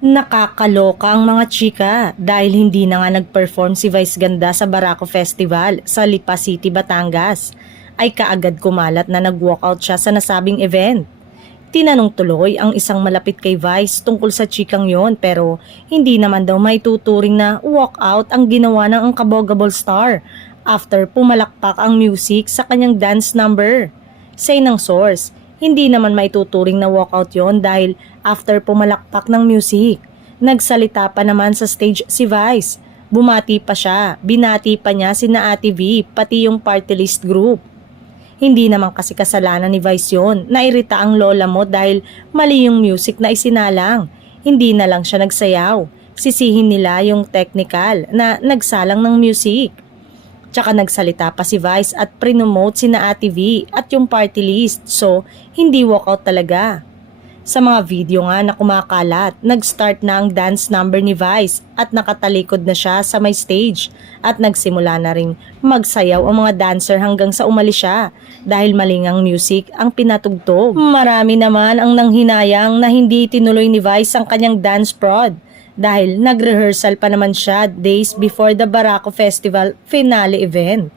Nakakaloka ang mga chika dahil hindi na nga nag-perform si Vice Ganda sa Barako Festival sa Lipa City, Batangas, ay kaagad kumalat na nag-walkout siya sa nasabing event. Tinanong tuloy ang isang malapit kay Vice tungkol sa chikang yon pero hindi naman daw may tuturing na walkout ang ginawa ng Unbogable Star after pumalakpak ang music sa kanyang dance number. Say ng source, hindi naman may tuturing na walkout yon dahil after pumalakpak ng music, nagsalita pa naman sa stage si Vice. Bumati pa siya, binati pa niya sina Ate V pati yung party list group. Hindi naman kasi kasalanan ni Vice yun, nairita ang lola mo dahil mali yung music na isinalang. Hindi na lang siya nagsayaw. Sisihin nila yung technical na nagsalang ng music. Tsaka nagsalita pa si Vice at prinomote sina Ate V at yung party list, so hindi walkout talaga. Sa mga video nga na kumakalat, nag-start na ang dance number ni Vice at nakatalikod na siya sa may stage at nagsimula na ring magsayaw ang mga dancer hanggang sa umalis siya dahil malingang music ang pinatugtog. Marami naman ang nanghinayang na hindi tinuloy ni Vice ang kanyang dance prod dahil nag-rehearsal pa naman siya days before the Barako Festival finale event.